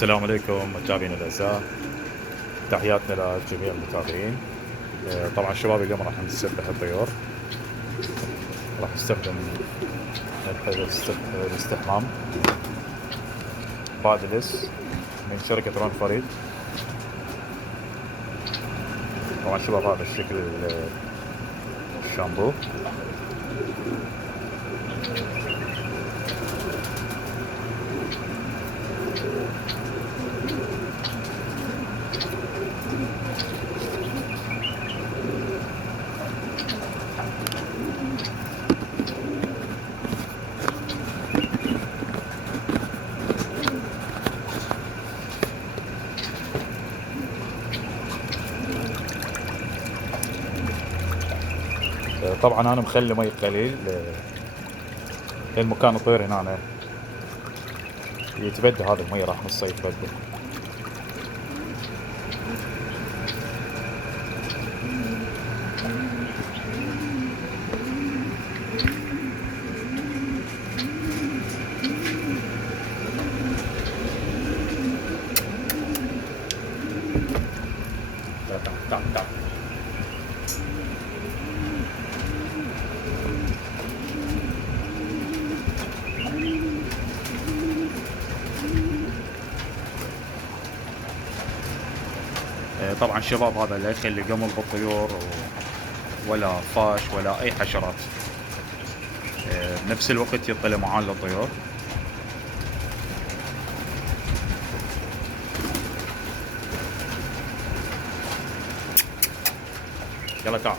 السلام عليكم متابعينا الاعزاء، تحياتنا لجميع المتابعين. طبعا شباب اليوم راح نسبح الطيور، راح نستخدم الاستحمام بادلس من شركة رون فريد. طبعا شباب هذا الشكل الشامبو. طبعا انا مخلي مي قليل لان مكان الطير هنا يتبدى، هذا المي راح نصه يتبدى. تعال. طبعا شباب هذا لا يخلي قمل بالطيور ولا فاش ولا اي حشرات، بنفس الوقت يعطي لمعان للطيور. يلا تعال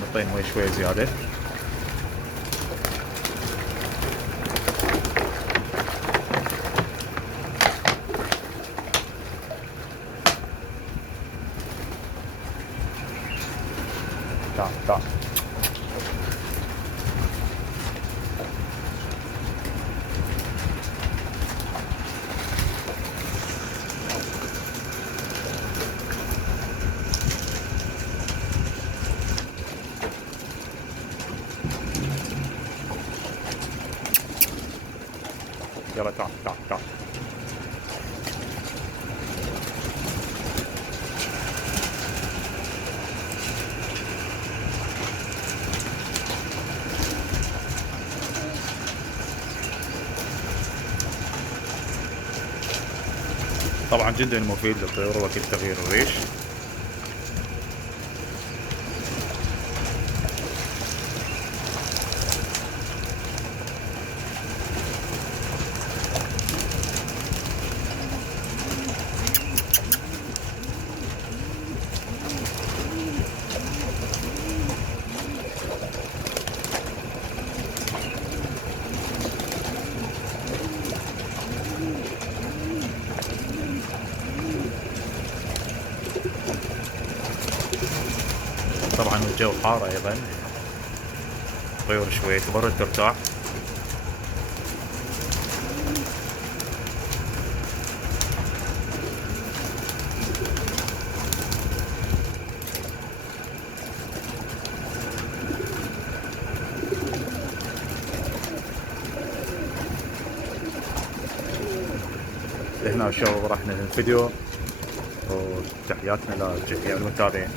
نعطيه مي شوي زياده. تعال يلا تعال. طبعا جدا مفيد للطيور وقت تغيير الريش. طبعا الجو حار ايضا، الطيور شوي تبرد ترتاح. هنا شباب راح ننهي الفيديو، وتحياتنا لجميع المتابعين.